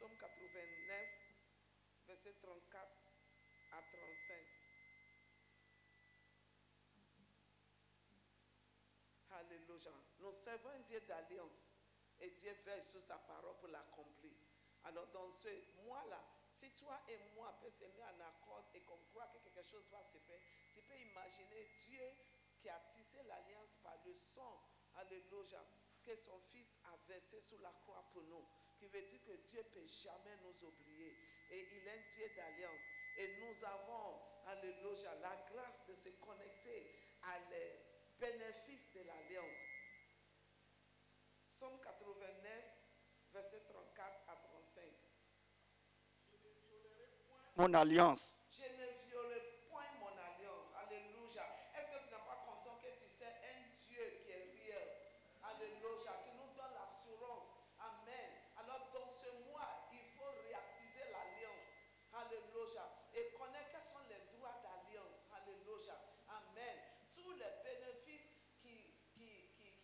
Psaume 89, verset 34 à 35. Alléluia. Nous servons un Dieu d'alliance et Dieu veille sur sa parole pour l'accomplir. Alors dans ce mois-là, si toi et moi peut se mettre en accord et qu'on croit que quelque chose va se faire, tu peux imaginer Dieu qui a tissé l'alliance par le sang, alléluia, que son fils a versé sur la croix pour nous, qui veut dire que Dieu ne peut jamais nous oublier. Et il est un Dieu d'alliance. Et nous avons, alléluia, la grâce de se connecter à les bénéfices de l'alliance. Psaume 89, verset 34 à 35. Mon alliance. Je ne viole point mon alliance. Alléluia. Est-ce que tu n'es pas content que tu sais un Dieu qui est réel? Alléluia. Qui nous donne l'assurance. Amen. Alors dans ce mois, il faut réactiver l'alliance. Alléluia. Et connaître quels sont les droits d'alliance. Alléluia. Amen. Tous les bénéfices qui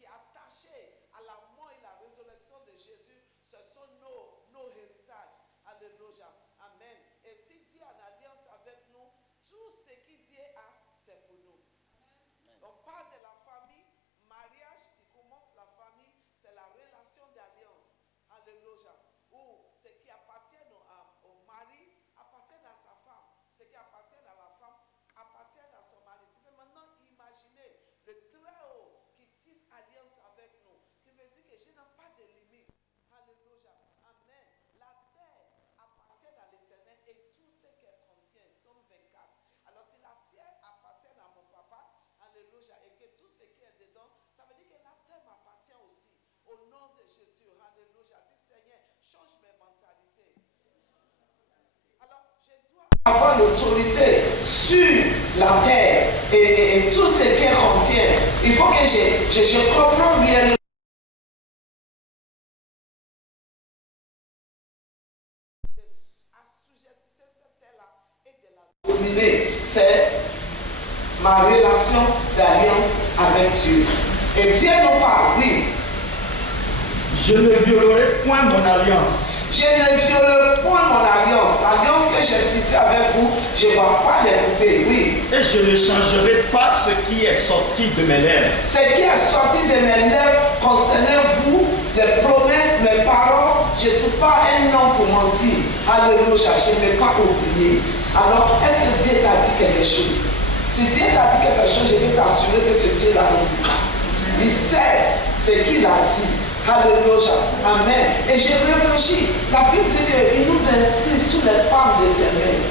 attachés à la mort et la résurrection de Jésus, ce sont nos héritages. Alléluia. Amen. Et si Dieu est en alliance avec nous, tout ce qui Dieu a, c'est pour nous. On parle de la famille, mariage, qui commence la famille, c'est la relation d'alliance. Alléluia. Où ce qui appartient au mari appartient à sa femme. Ce qui appartient à la femme appartient à son mari. Tu peux maintenant imaginer le Très-Haut qui tisse alliance avec nous, qui veut dire que je n'ai pas de limite. Alléluia. Amen. La terre appartient à l'Éternel et tout ce qu'elle contient. Somme 24. Alors si la terre appartient à mon papa, alléluia, et que tout ce qui est dedans, ça veut dire que la terre m'appartient aussi. Au nom de Jésus, alléluia. Dis Seigneur, change mes mentalités. Alors je dois avoir l'autorité sur la terre et tout ce qu'elle contient. Il faut que je comprenne bien. C'est ma relation d'alliance avec Dieu. Et Dieu nous parle, oui. Je ne violerai point mon alliance. Je ne viole point mon alliance. L'alliance que j'ai tissée avec vous, je ne vais pas les couper, oui. Et je ne changerai pas ce qui est sorti de mes lèvres. Ce qui est sorti de mes lèvres concernant vous, les promesses, mes paroles, je ne suis pas un homme pour mentir. Alléluia, je ne vais pas oublier. Alors, est-ce que Dieu t'a dit quelque chose? Si Dieu t'a dit quelque chose, je vais t'assurer que ce Dieu-là n'oublie pas. Il sait ce qu'il a dit. Alléluia. Amen. Et j'ai réfléchi. La Bible dit qu'il nous inscrit sous les palmes de ses mains.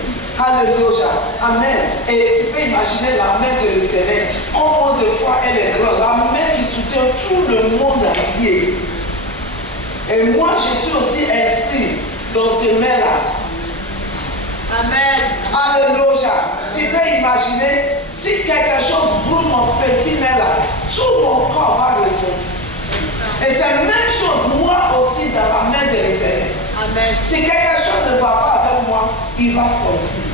Alléluia. Amen. Et tu peux imaginer la main de l'Éternel. Combien de fois elle est grande. La main qui soutient tout le monde entier. Et moi, je suis aussi inscrit dans ces mains-là. Amen. Alléluia. Tu peux imaginer si quelque chose brûle mon petit main là, tout mon corps va ressentir. Et c'est la même chose, moi aussi, dans la main de l'Éternel. Amen. Si quelque chose ne va pas avec moi, il va sortir.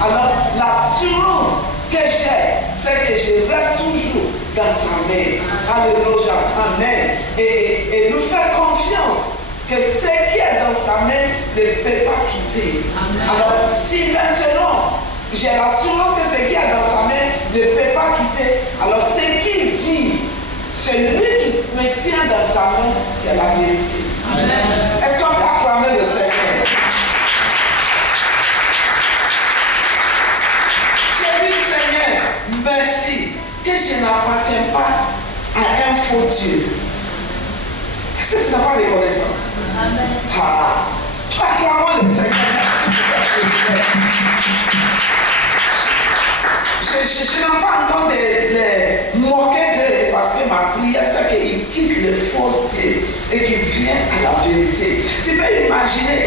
Alors, l'assurance que j'ai, c'est que je reste toujours dans sa main. Alléluia. Amen. Et nous faire confiance que ce qui est dans sa main ne peut pas quitter. Amen. Alors, si maintenant j'ai l'assurance que ce qui est dans sa main ne peut pas quitter, alors ce qu'il dit, celui qui me tient dans sa main, c'est la vérité. Amen. Est-ce qu'on peut acclamer le Seigneur? J'ai dit, Seigneur, merci que je n'appartiens pas à un faux Dieu. Est-ce que tu n'as pas reconnaissant? Amen. Ah, acclamons le Seigneur. Merci pour cette prière. Je n'ai pas entendu les moquer d'eux parce que ma prière, c'est qu'ils quittent les faussetés et qu'ils viennent à la vérité. Tu peux imaginer,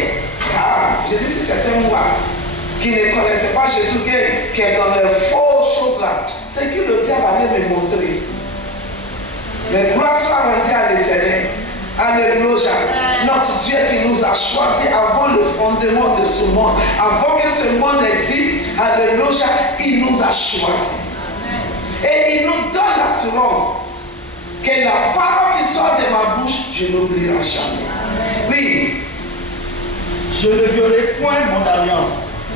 je dis si c'était moi qui ne connaissais pas Jésus, qui est dans les fausses choses là, c'est que le diable allait me montrer. Mais gloire soit rendue à l'Éternel. Alléluia. Notre Dieu qui nous a choisis avant le fondement de ce monde, avant que ce monde existe, alléluia, il nous a choisis. Et il nous donne l'assurance que la parole qui sort de ma bouche, je n'oublierai jamais. Oui. Je ne violerai point mon alliance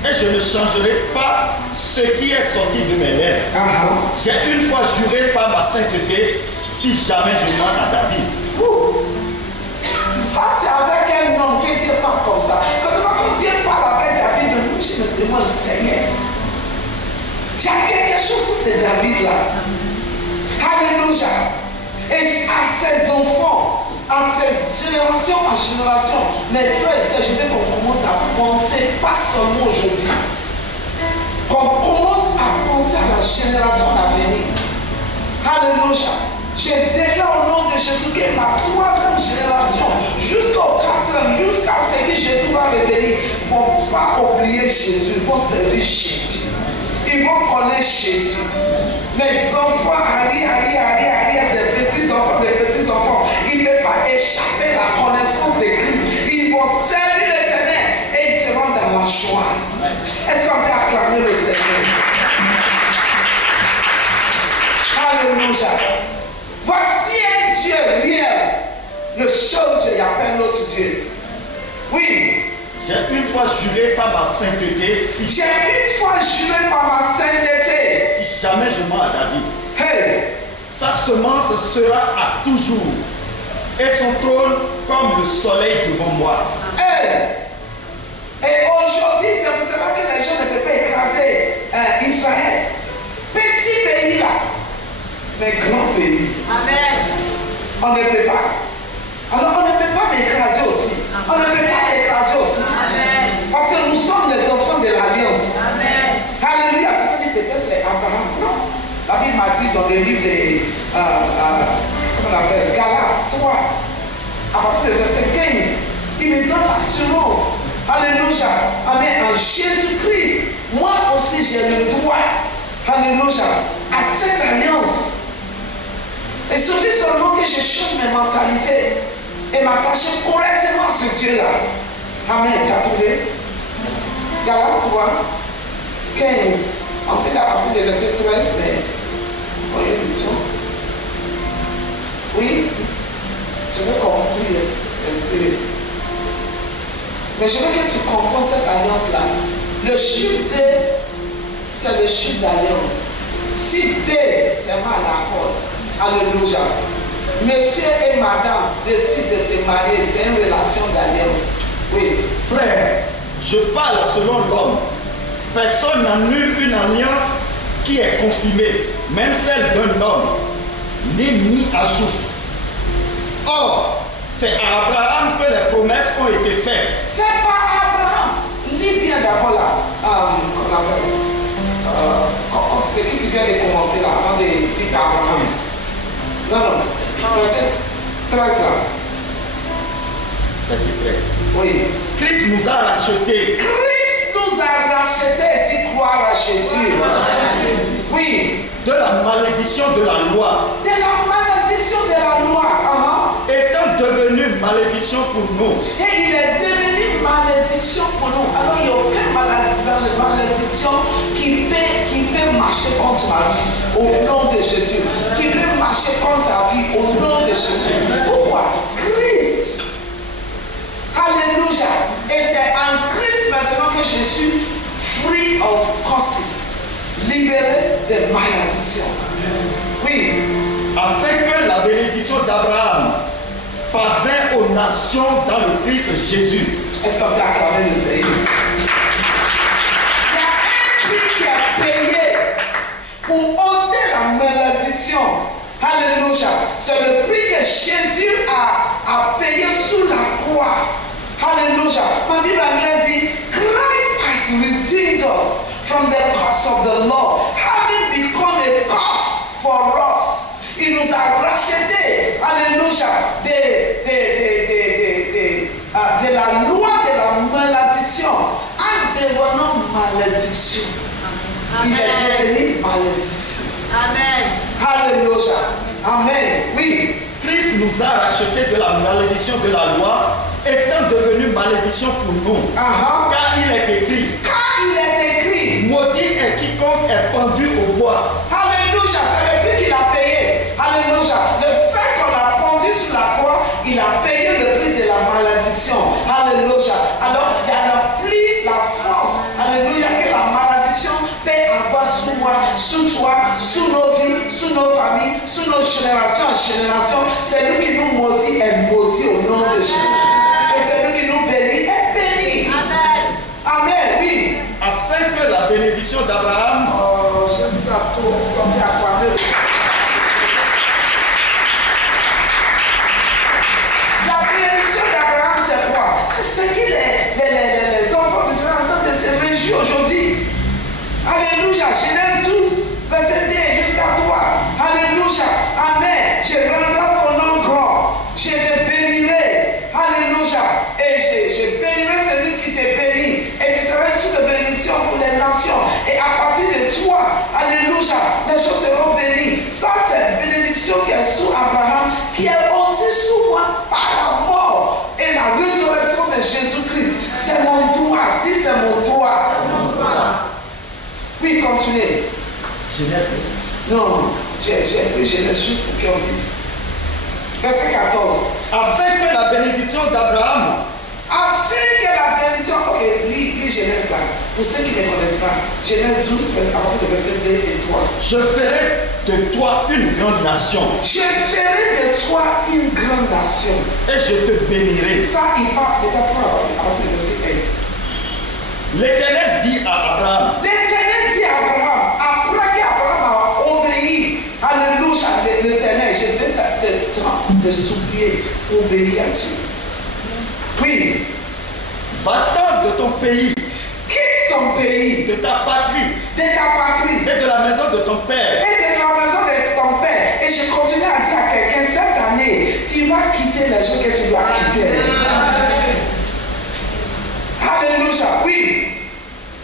et je ne changerai pas ce qui est sorti de mes lèvres. J'ai une fois juré par ma sainteté, si jamais je demande à David. Ça, c'est avec un homme que Dieu parle comme ça. Quand Dieu parle avec David, je me demande, Seigneur, il y a quelque chose sur ce David-là. Alléluia. Et à ses enfants, à ses générations en génération, mes frères et sœurs, je veux qu'on commence à penser, pas seulement aujourd'hui, qu'on commence à penser à la génération à venir. Alléluia. Je déclare au nom de Jésus que ma troisième génération, jusqu'au quatrième, jusqu'à ce que Jésus va revenir, ne vont pas oublier Jésus, ils vont servir Jésus. Ils vont connaître Jésus. Mes enfants, des petits-enfants, ils ne peuvent pas échapper à la connaissance de Christ. Ils vont servir l'Éternel et ils seront dans la joie. Est-ce qu'on peut acclamer le Seigneur? Alléluia. Voici un Dieu réel. Le seul Dieu, il n'y a pas un autre Dieu. Oui. J'ai une fois juré par ma sainteté, si jamais je mens à David. Hey. Sa semence sera à toujours et son trône comme le soleil devant moi. Hey. Et aujourd'hui, c'est pour cela que les gens ne peuvent pas écraser Israël. Petit pays là, mais grand pays. Amen. On ne peut pas. Alors on ne peut pas m'écraser aussi. On ne peut pas m'écraser aussi. Amen. Parce que nous sommes les enfants de l'Alliance. Amen. Alléluia. Tu peux dire peut-être c'est Abraham. Non. La Bible m'a dit dans le livre de comment on appelle, Galates 3, à partir du verset 15, il me donne l'assurance. Alléluia. Amen. En Jésus-Christ, moi aussi j'ai le droit. Alléluia. À cette alliance. Il suffit seulement que je change mes mentalités et m'attacher correctement à ce Dieu-là. Amen. Tu as trouvé? Galates 3, 15. On peut à partir du verset 13, mais voyez plutôt. Oui, je vais conclure un peu. Mais je veux que tu comprennes cette alliance-là. Le chiffre 2, c'est le chiffre d'alliance. Si 2, c'est mal d'accord. Alléluia. Monsieur et madame décident de se marier, c'est une relation d'alliance. Oui. Frère, je parle selon l'homme. Personne n'annule une alliance qui est confirmée, même celle d'un homme, ni ajoute. Or, c'est à Abraham que les promesses ont été faites. C'est pas Abraham. Lis bien d'abord là. C'est qui tu viens de commencer là, avant de dire Abraham. Non. Verset 13 là. Verset 13. Oui. Christ nous a rachetés. Christ nous a rachetés, dit croire à Jésus. Oui. De la malédiction de la loi. De la malédiction de la loi. Étant devenu malédiction pour nous. Et il est devenu malédiction pour nous. Alors il n'y a aucune malédiction qui peut marcher contre ma vie au nom de Jésus. Qui peut marcher contre ta vie au nom de Jésus. Pourquoi? Christ. Alléluia. Et c'est en Christ maintenant que je suis free of curses. Libéré des malédictions. Oui. Afin que la bénédiction d'Abraham parvint aux nations dans le Christ Jésus. Est-ce qu'on peut acclamer le Seigneur? Il y a un prix qui est payé pour ôter la malédiction. Alléluia. C'est le prix que Jésus a payé sous la croix. Alléluia. Ma Bible anglaise dit, Christ has redeemed us from the curse of the law, having become a curse for us. Il nous a rachetés, alléluia, de la loi de la malédiction en devenant malédiction. Il est devenu malédiction. Amen. Alléluia. Amen. Oui. Christ nous a rachetés de la malédiction de la loi, étant devenu malédiction pour nous. Car il est écrit. Maudit est quiconque est pendu au bois. Alléluia. C'est le prix qu'il a payé. Alléluia. Le fait qu'on l'a pendu sur la croix, il a payé le prix de la malédiction. Alléluia. Alors, il y a plus la force, alléluia, que la malédiction peut avoir sous moi, sous toi, sous nos vies, sous nos familles, sous nos générations en génération. C'est lui qui nous maudit et maudit au nom de Jésus. Et c'est lui qui nous bénit et bénit. Amen. Amen, oui. Afin que la bénédiction d'Abraham Oh, j'aime ça trop. Est-ce qu'on peut acclamer? La bénédiction d'Abraham, c'est quoi? C'est ce que les enfants d'Israël sont en train de se réjouir aujourd'hui. Alléluia. Genèse 12, verset 2 jusqu'à 3. Alléluia. Amen. Je rendrai ton nom grand. Je te bénirai. Alléluia. Et je bénirai celui qui te bénit. Et tu seras sous de bénédiction pour les nations. Et à partir de toi, alléluia, les choses seront bénies. Ça, c'est une bénédiction qui est sous Abraham, qui est aussi sous moi par la mort et la résurrection de Jésus-Christ. C'est mon droit. Dis, c'est mon droit. C'est mon droit. Oui, continuez. Genèse. Non, j'ai pris Genèse juste pour qu'on puisse. Verset 14. Afin que la bénédiction d'Abraham Afin que la bénédiction. Ok, lis Genèse là. Pour ceux qui ne connaissent pas. Genèse 12, à partir de verset 2 et 3. je ferai de toi une grande nation Je ferai de toi une grande nation. et je te bénirai. Ça, il parle déjà pour à partir de verset 1. L'Éternel dit à Abraham, L'Éternel dit à Abraham, après qu'Abraham a obéi, alléluia, l'Éternel, je vais te supplier, obéir à Dieu. Oui, va-t'en de ton pays, quitte ton pays, de ta patrie de ta patrie, et de la maison de ton père, et de la maison de ton père. Et je continue à dire à quelqu'un, cette année, tu vas quitter les gens que tu dois quitter. Alléluia, oui.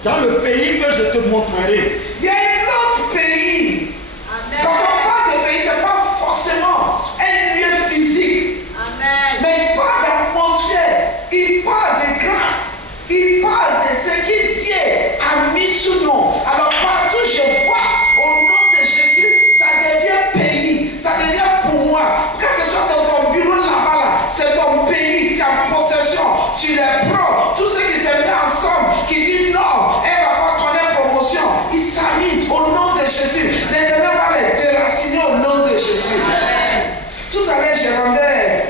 dans le pays que je te montrerai. Il y a un autre pays. Amen. Quand on parle de pays, ce n'est pas forcément un lieu physique. Amen. Mais il parle d'atmosphère, il parle de grâce, il parle de ce que Dieu a mis sous nous. Alors partout je vois, au nom de Jésus, ça devient pays, ça devient pour moi. Que ce soit dans ton bureau là-bas, là, c'est ton pays, tu as possession, tu les prends. Tous ceux qui se mettent ensemble, qui disent non, elle ne va pas connaître promotion, ils s'amusent au nom de Jésus. L'Éternel va les déraciner au nom de Jésus. Amen. Tout à l'heure, j'ai rendu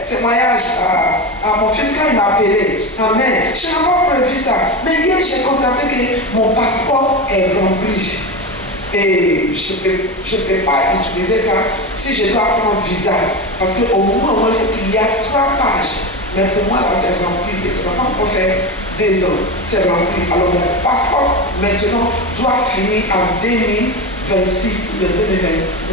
témoignage à mon fils quand il m'a appelé. Amen. Je n'ai pas prévu ça. Mais hier, j'ai constaté que mon passeport est rempli. Et je ne peux pas utiliser ça si je dois prendre visa. Parce qu'au moment où il faut qu'il y ait 3 pages. Mais pour moi, là, c'est rempli. Et ça ne va pas encore faire 2 ans. C'est rempli. Alors, mon passeport, maintenant, doit finir en 2026, le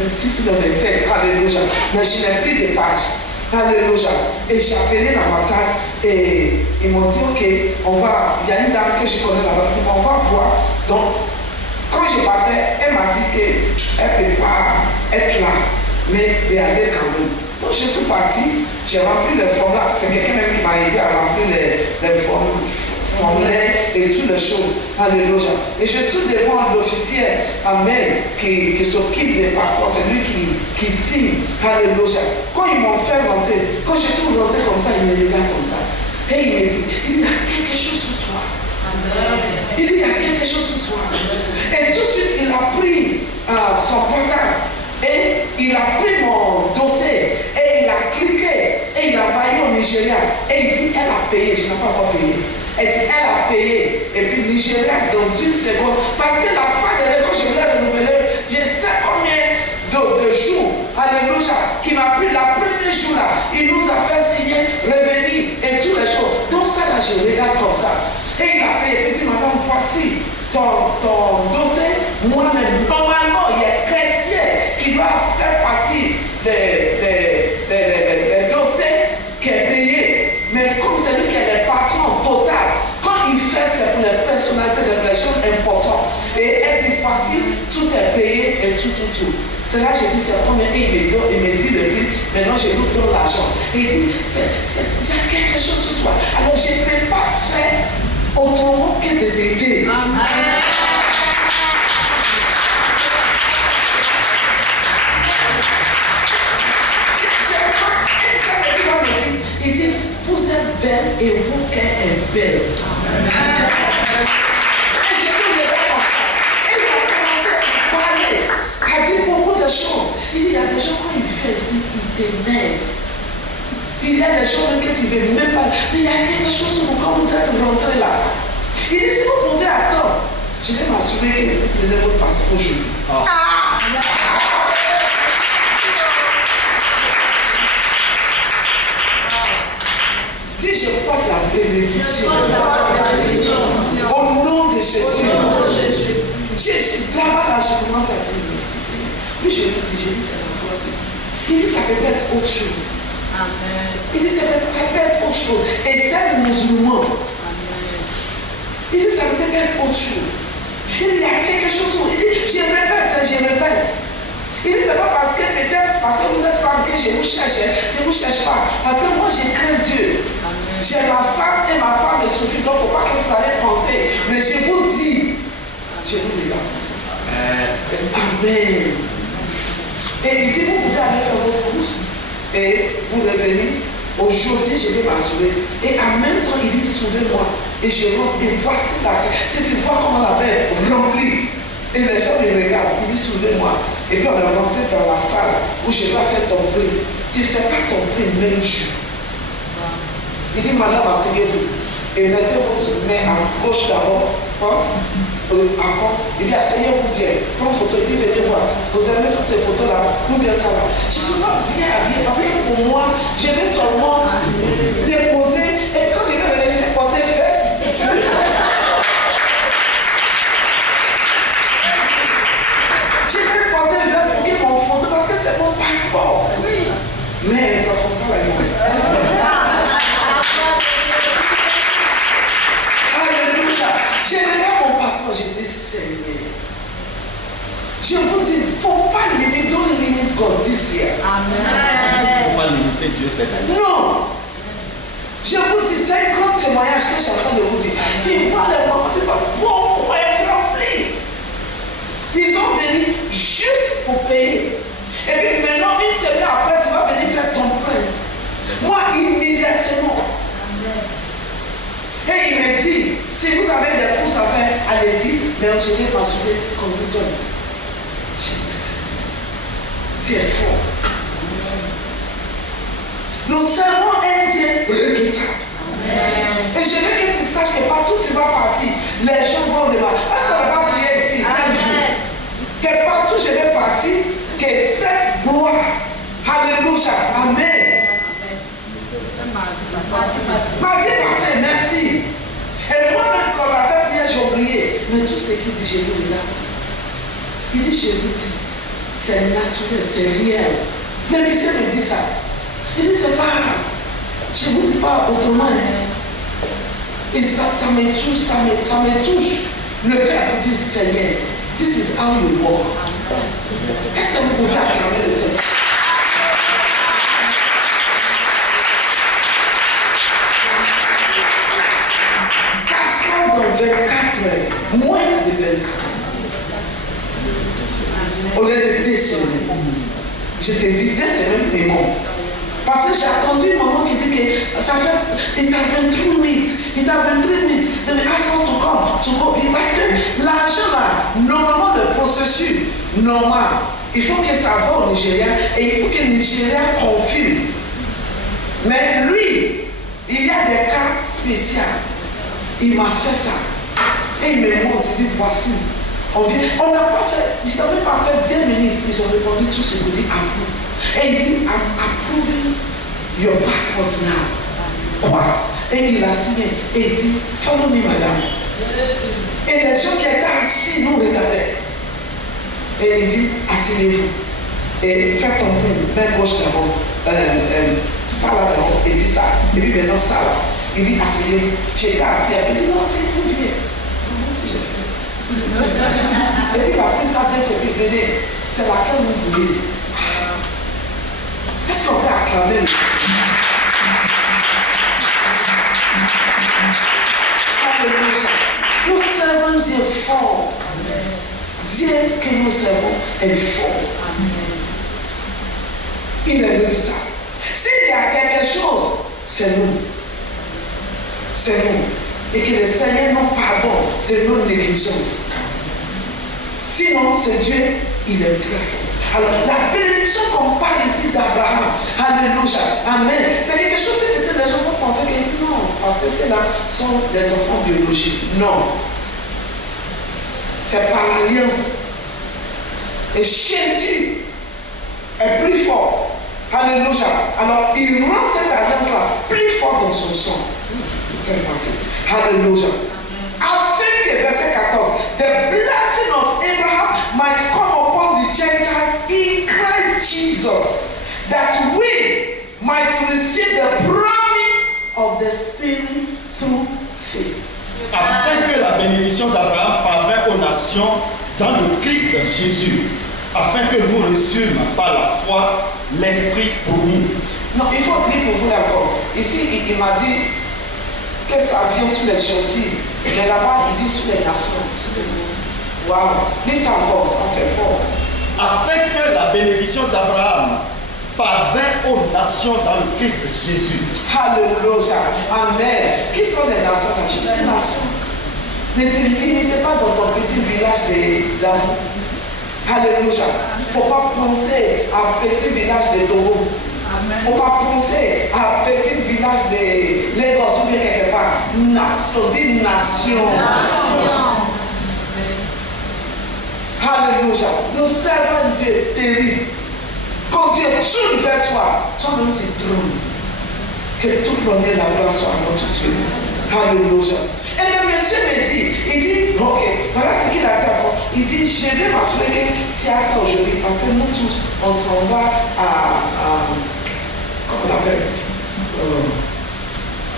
2026 ou le 27. Alléluia. Mais je n'ai plus de pages. Alléluia. Et j'ai appelé l'ambassade et ils m'ont dit, ok, on va. Il y a une dame que je connais là-bas qui dit, on va voir. Donc, quand je partais, elle m'a dit qu'elle ne peut pas être là, mais d'y aller quand même. Donc je suis parti, j'ai rempli les formulaires, c'est quelqu'un même qui m'a aidé à remplir les formulaires et toutes les choses. Alléluia. Et je suis devant l'officier, amen, qui s'occupe des passeports, c'est lui qui signe. Alléluia. Quand ils m'ont fait rentrer, quand je suis rentré comme ça, il me regarde comme ça. Et il me dit, il y a quelque chose sur toi. Il dit, il y a quelque chose sur toi. Et tout de suite, il a pris son portable et il a pris mon dossier et il a cliqué et il a envoyé au Nigeria. Et il dit, elle a payé, je n'ai pas encore payé. Elle dit, elle a payé. Et puis Nigeria, dans une seconde, parce que la fin de l'école, je voulais renouveler, je sais combien de jours, alléluia, qui m'a pris la première jour là, il nous a fait signer, revenir et toutes les choses. Donc ça là, je regarde comme ça. Et il a payé, il dit, madame, voici ton dossier. Moi-même, normalement, il y a un caissier qui doit faire partie des dossiers qui est payé. Mais comme c'est lui qui est le patron total, quand il fait, c'est pour les personnalités, c'est pour les choses importantes. Et elle dit, voici, tout est payé et tout. C'est là que j'ai dit, c'est combien? Et il me dit le prix. Maintenant, je lui donne l'argent. Et il dit, il y a quelque chose sur toi. Alors, je ne peux pas faire autrement que de t'aider. Il dit, vous êtes belle et vous êtes tu ne veux même pas. Mais il y a quelque chose où quand vous êtes rentré là, il dit si vous pouvez attendre, je vais m'assurer que vous prenez votre passeport aujourd'hui. Dis je porte la bénédiction. Au nom de Jésus. Là-bas, là, je commence à dire, mais si c'est. Puis je me dis, c'est la gloire de Dieu. Il dit, ça peut être autre chose. Amen. Il dit, ça peut être autre chose. Et c'est musulman. Amen. Il dit, ça peut être autre chose. Il dit, il y a quelque chose où. Il dit, je répète. Il dit, c'est pas parce que peut-être, parce que vous êtes femme que je vous cherche pas. Parce que moi, je crains Dieu. Amen. J'ai ma femme et ma femme me suffit. Donc, il ne faut pas que vous allez penser. Mais je vous dis, je vous les garde. Amen. Et il dit, vous pouvez aller faire votre course. Et vous revenez. Aujourd'hui, je vais m'assurer. Et en même temps, il dit, sauvez-moi. Et je rentre. Et voici la terre. Si tu vois comment la mer remplie. Et les gens me regardent. Il dit, sauvez-moi. Et puis on est rentré dans la salle où je dois faire ton prix. Tu ne fais pas ton prix même jour. Il dit, madame, asseyez-vous. Et mettez votre main à gauche d'abord. Il dit, asseyez-vous bien. Prends une photo. Il dit, venez voir. Vous aimez faire ces photos-là. Ou bien ça va. Je suis pas bien habillé. Parce que pour moi, je vais seulement déposer. Et quand je vais revenir, je vais porter fesses. Je vais porter fesses pour qu'il mon photo. Parce que c'est mon passeport. Mais ça comme ça, là, Alléluia. J'ai regardé mon passeport, j'ai dit Seigneur. Je vous dis, il ne faut pas limiter, don't limit God this year. Amen. Il ne faut pas limiter Dieu cette année. Non. Je vous dis, c'est un grand témoignage que je suis en train de vous dire. Tu vois les enfants, tu vois beaucoup est rempli. Ils sont venus juste pour payer. Et puis maintenant, une semaine après, tu vas venir faire ton prêtre. Moi, immédiatement. Et il me dit, si vous avez des courses à faire, allez-y, mais je vais m'assurer qu'on vous donne. Je dis, tu es fort. Nous servons un Dieu redoutable. Et je veux que tu saches que partout où tu vas partir, les gens vont le voir. Est-ce qu'on ne va pas prier ici un jour? Que partout où je vais partir, que cette gloire, alléluia, amen. Mardi passé, merci. Et moi-même, quand on avait prié, j'ai oublié. Mais tout ce qu'il dit, j'ai vu les larmes. Il dit, je vous dis, c'est naturel, c'est réel. Le monsieur me dit ça. Il dit, c'est pas grave. Je ne vous dis pas autrement. Et ça me touche, ça me touche. Le cœur me dit, Seigneur, this is how you walk. Est-ce que vous pouvez acclamer le Seigneur? Dans 24 heures, moins de 24 heures. Au lieu de 2 semaines. Je te dis 2 semaines minimum. Parce que j'ai entendu une maman qui dit que ça fait, it has been 3 weeks, it has been 3 weeks, then they ask us to come, to go. Parce que l'argent là, normalement le processus normal, il faut que ça va au Nigeria et il faut que le Nigeria confirme. Mais lui, il y a des cas spéciaux. Il m'a fait ça. Et il me montre, il dit, voici. On n'a pas fait, ils n'avaient pas fait 2 minutes. Ils ont répondu tout ce qu'on dit, approve. Et il dit, I'm approving your passport now. Quoi? Et il a signé. Et il dit, follow me, madame. Et les gens qui étaient assis nous regardaient. Et il dit, asseyez-vous. Et faites ton prix, main gauche d'abord, ça là d'abord, et puis ça. Et puis maintenant ça là. Il dit, asseyez-vous. J'étais assis. Il dit, non, asseyez-vous bien. Moi aussi, j'ai fait. Et puis, il a pris ça deux fois, puis venez. C'est laquelle vous voulez. Est-ce qu'on peut acclamer le Seigneur? Alléluia. Nous servons Dieu fort. Dieu que nous servons est fort. Il est redoutable. S'il y a quelque chose, c'est nous. C'est nous. Et que le Seigneur nous pardonne de nos négligences. Sinon, c'est Dieu, il est très fort. Alors, la bénédiction qu'on parle ici d'Abraham, alléluia, amen, c'est quelque chose que peut-être les gens vont penser que non, parce que ceux-là sont des enfants biologiques. Non. C'est par l'alliance. Et Jésus est plus fort. Alléluia. Alors, il rend cette alliance-là plus forte dans son sang. Alléluia. Afin que, verset 14, the blessing of Abraham might come upon the Gentiles in Christ Jesus, that we might receive the promise of the Spirit through faith. Afin que la bénédiction d'Abraham parvint aux nations dans le Christ Jésus, afin que nous reçûmes par la foi l'Esprit promis. Non, il faut lire pour vous d'accord. Ici, il m'a dit que ça vient sous les gentils, mais là-bas, il dit sous les nations. Waouh, lis ça encore, ça c'est fort. Afin que la bénédiction d'Abraham parvint aux nations dans le Christ Jésus. Alléluia, amen. Qui sont les nations? Je suis une nation. Ne te limitez pas dans ton petit village d'Amour. Alléluia. Il ne faut pas penser à un petit village de Togo. Il ne faut pas penser à un petit village de Lagos ou bien quelque part. Nation, dis nation. Alléluia. Nous servons un Dieu terrible. Quand Dieu tourne vers toi, toi-même tu trembles. Que tout l'honneur et la gloire soit à notre Dieu. Alléluia. Et le monsieur me dit, il dit, ok, voilà ce qu'il a dit encore. Il dit, je vais m'assurer que tu as ça aujourd'hui, parce que nous tous, on s'en va à comment on appelle,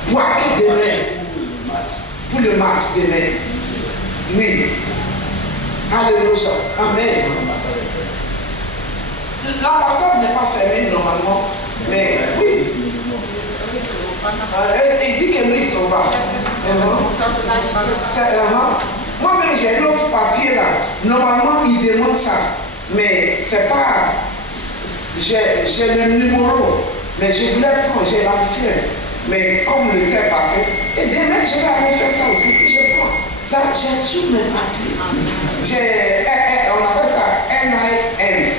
Boaké demain, pour le match demain. Oui. Alléluia. Amen. L'ambassade n'est pas fermée normalement, mais oui. Il dit que lui, il s'en va. Moi-même, j'ai l'autre papier là. Normalement, il demande ça. Mais c'est pas. J'ai le numéro. Mais je voulais prendre, j'ai l'ancien. Mais comme le temps est passé, et demain, je vais aller faire ça aussi. Puis je prends. Là, j'ai tous mes papiers. On appelle ça NIM.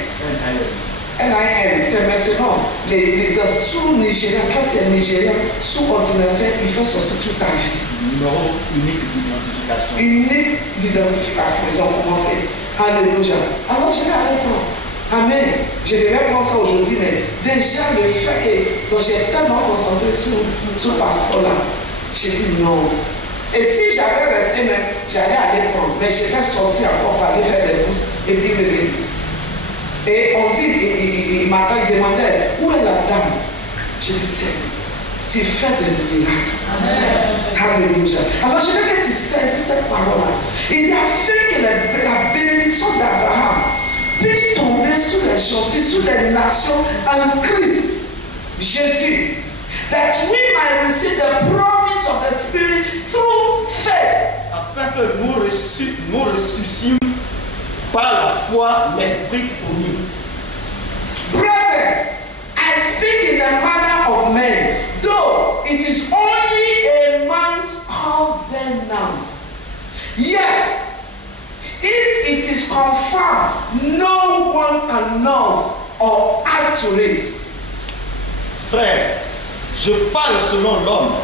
NIM, c'est maintenant, dans tout Nigeria, quand tu es Nigérien, sous ordinateur, il faut sortir toute ta vie. Numéro unique d'identification. Unique d'identification, ils ont commencé. Alléluia. Alors je vais aller prendre. Amen. Je devais prendre ça aujourd'hui, mais déjà le fait que donc j'ai tellement concentré sur ce passeport-là, j'ai dit non. Et si j'avais resté même, j'allais aller prendre, mais je vais sortir encore pour aller faire des courses et puis revenir. Et on dit, il m'a demandé, où est la dame? Je dis, c'est, tu fais des miracles. Alléluia. Alors je veux que tu saisisses cette parole-là. Il a fait que la bénédiction d'Abraham puisse tomber sur les gentils, sur les nations en Christ Jésus. That we might receive the promise of the Spirit through faith. Afin que nous ressuscions par la foi l'Esprit promis. Brethren, I speak in the manner of men, though it is only a man's covenant. Yet, if it is confirmed, no one annuls or adds to it. Frère, je parle selon l'homme.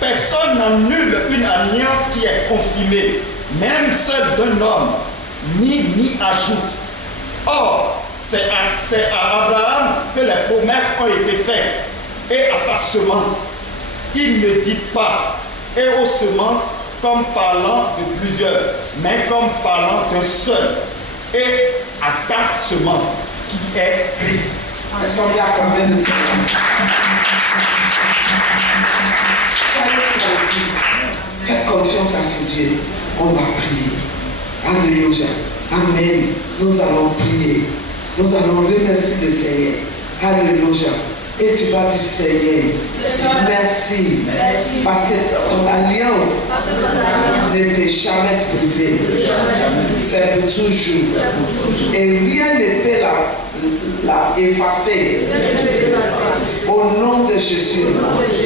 Personne n'annule une alliance qui est confirmée, même celle d'un homme, ni ajoute. Or, c'est à Abraham que les promesses ont été faites, et à sa semence. Il ne dit pas, et aux semences, comme parlant de plusieurs, mais comme parlant d'un seul, et à ta semence, qui est Christ. Est-ce qu'on y a quand même le Seigneur? Soyez tranquille. Faites confiance à ce Dieu. On va prier. Alléluia. Amen. Nous allons prier. Nous allons remercier le Seigneur. Alléluia. Et tu vas dire Seigneur, merci. Parce que ton alliance n'était jamais brisée. C'est pour toujours. Et rien ne peut la effacer. Au nom de Jésus,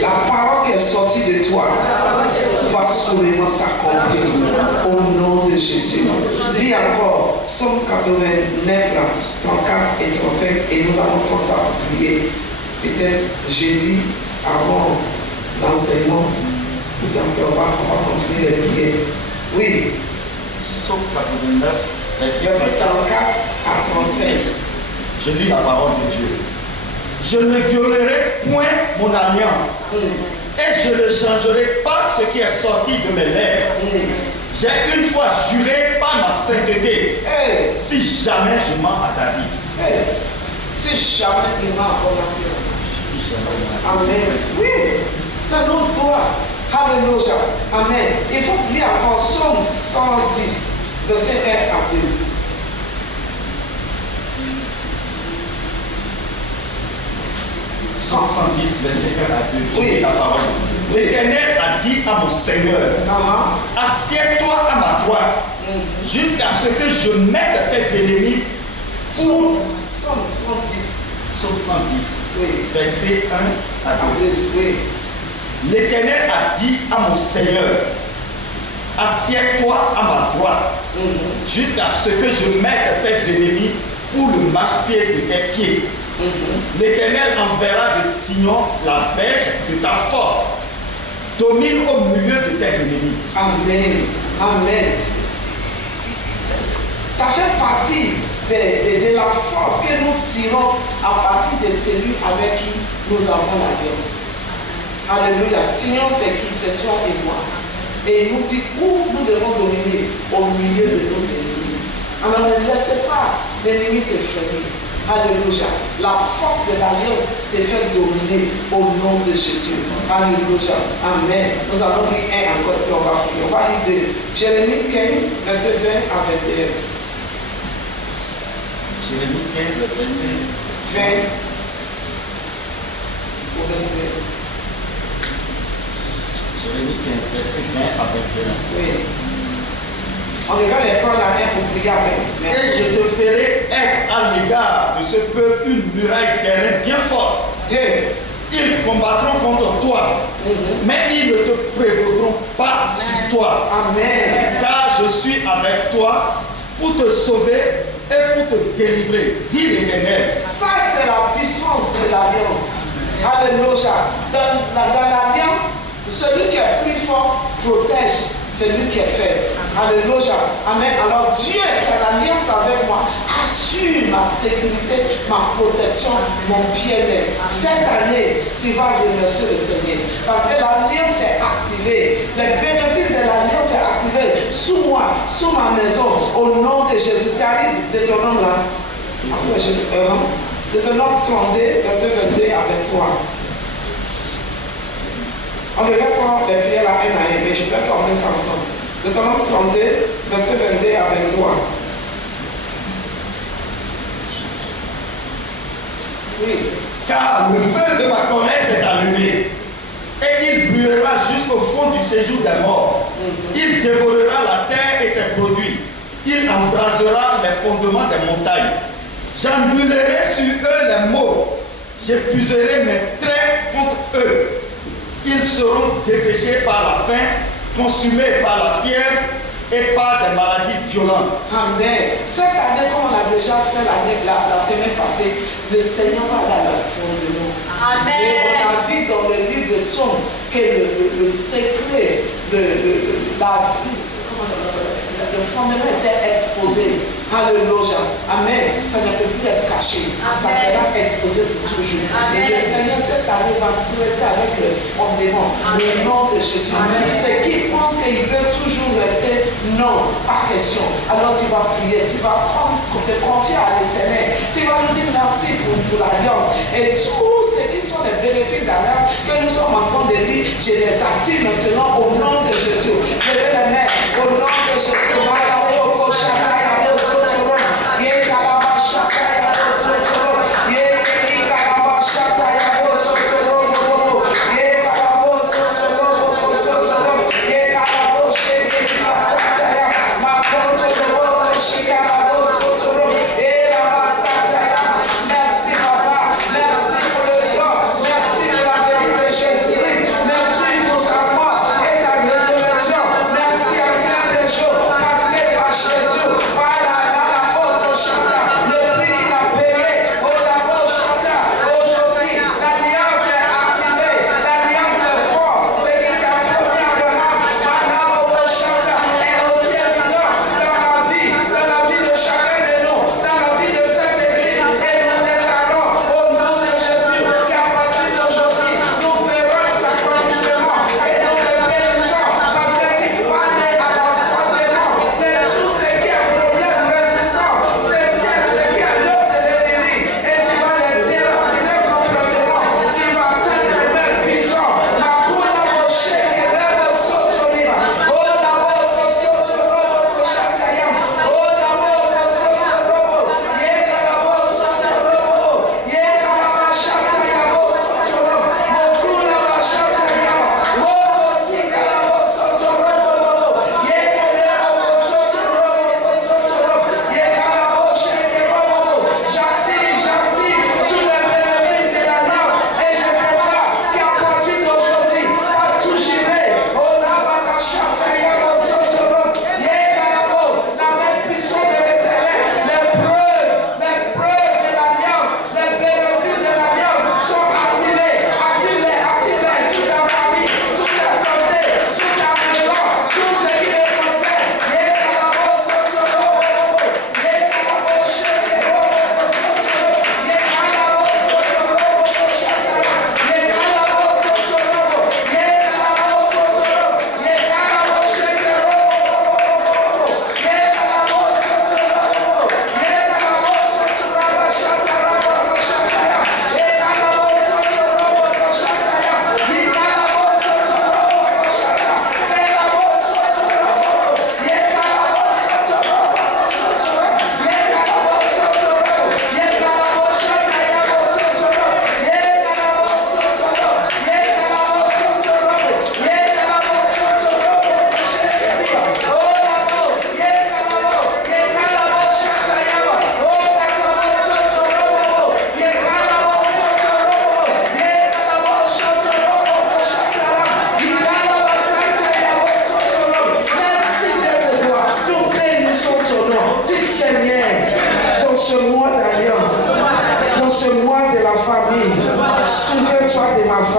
la parole qui est sortie de toi va absolument s'accomplir au nom de Jésus. Lis encore Psaume 89, là, 34 et 35, et nous allons commencer à prier. Peut-être jeudi, avant l'enseignement, on va continuer les prières. Oui. Psaume 89, verset 34 à 35. Je lis la parole de Dieu. Je ne violerai point mon alliance et je ne changerai pas ce qui est sorti de mes lèvres. J'ai une fois juré par ma sainteté, si jamais je mens à ta vie. Si jamais il ment à ta vie. Si jamais il ment à ta vie. Amen. Oui, c'est notre droit. Alléluia. Amen. Il faut lire encore Psaume 110, verset 1 à 2. 110, verset 1 à 2. Je Oui. lis la parole. L'Éternel a dit à mon Seigneur, assieds-toi à ma droite, jusqu'à ce que je mette tes ennemis pour... Psaume 110. Psaume 110, Oui. verset 1 à 2. Oui. L'Éternel a dit à mon Seigneur, assieds-toi à ma droite, jusqu'à ce que je mette tes ennemis pour le marchepied de tes pieds. L'Éternel enverra de Sion la verge de ta force. Domine au milieu de tes ennemis. Amen. Amen. Ça fait partie de la force que nous tirons à partir de celui avec qui nous avons la guerre. Alléluia. Sion, c'est qui? C'est toi et moi. Et il nous dit où nous devons dominer au milieu de nos ennemis. Alors ne laissez pas l'ennemi te freiner. Alléluia. La force de l'alliance te fait dominer au nom de Jésus. Alléluia. Amen. Nous allons lire un encore, puis on va prier. On va lire de Jérémie 15, verset 20 à 21. Jérémie 15, verset 20 au 21. Jérémie 15, verset 20 à 21. Oui. On regarde les prendre la main pour prier avec. Et je te ferai être à l'égard de ce peuple une muraille terrestre bien forte. Ils combattront contre toi, mais ils ne te prévaudront pas sur toi. Amen. Car je suis avec toi pour te sauver et pour te délivrer, dit l'Éternel. Ça, c'est la puissance de l'alliance. Alléluia. Dans l'alliance, celui qui est plus fort protège celui qui est faible. Alléluia. Amen. Alors Dieu qui a l'alliance avec moi assure ma sécurité, ma protection, mon bien-être. Cette année, tu vas remercier le Seigneur. Parce que l'alliance est activée. Les bénéfices de l'alliance sont activés sous moi, sous ma maison, au nom de Jésus. Tu arrives de ton nom là. Deutéronome 32, verset 22 à 23. On regarde prendre les prières à un à un, mais je veux qu'on mette ça ensemble. Deutéronome 32, verset 22 à 23. Oui. Car le feu de ma colère s'est allumé, et il brûlera jusqu'au fond du séjour des morts. Il dévorera la terre et ses produits. Il embrasera les fondements des montagnes. J'embulerai sur eux les maux. J'épuiserai mes traits contre eux. Ils seront desséchés par la faim, consumés par la fièvre et par des maladies violentes. Amen. Cette année, comme on a déjà fait la semaine passée, le Seigneur va aller à la fondement. Amen. Et on a vu dans le livre de Psaumes que le secret, la vie, le fondement était exposé. Alléluia. Amen. Ça ne peut plus être caché. Amen. Ça sera exposé pour toujours. Amen. Et le Seigneur cette année va traiter avec le fondement. Le nom de Jésus. Ceux qui pensent qu'il peut toujours rester, non, pas question. Alors tu vas prier, tu vas te confier à l'Éternel. Tu vas nous dire merci pour l'alliance. Et tous ceux qui sont les bénéfices d'alliance que nous sommes en train de dire, je les active maintenant au nom de Jésus. Levez les mains au nom de Jésus. Merci pour le don, merci pour la vérité de Jésus-Christ, merci pour sa mort et sa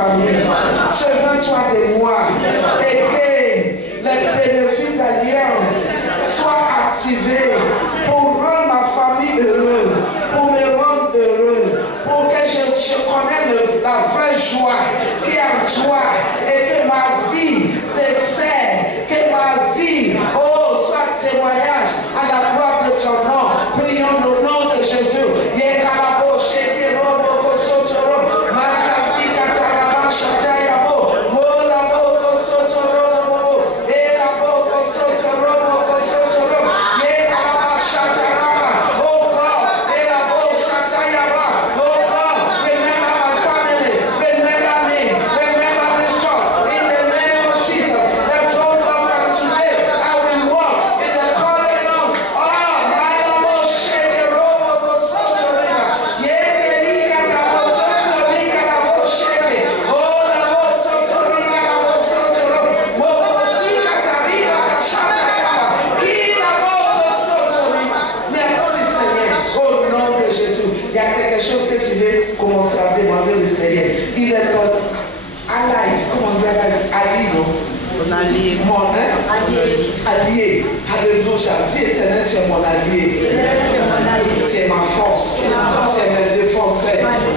famille. Souviens-toi de moi. Et que les bénéfices d'alliance soient activés pour rendre ma famille heureuse, pour me rendre heureux, pour que je connaisse la vraie joie qui est en toi et que ma vie te sert, que ma vie, soit témoignage à la gloire de ton nom. Prions au nom de Jésus. Allié, alléluia, dis éternel, tu es mon allié, tu es ma force, tu es ma défense.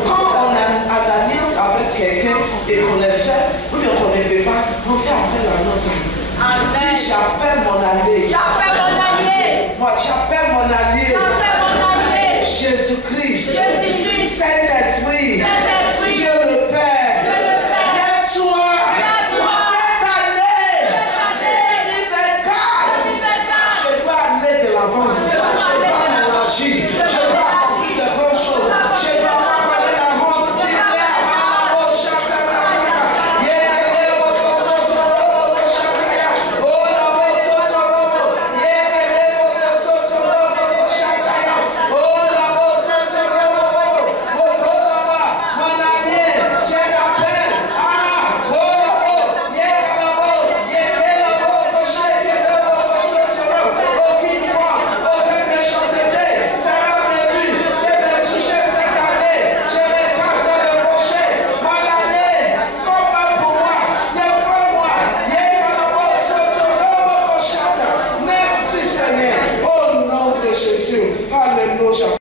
Quand on a une alliance avec quelqu'un et qu'on est fait, ou bien qu'on ne peut pas, on fait appel à notre. Dis j'appelle mon allié.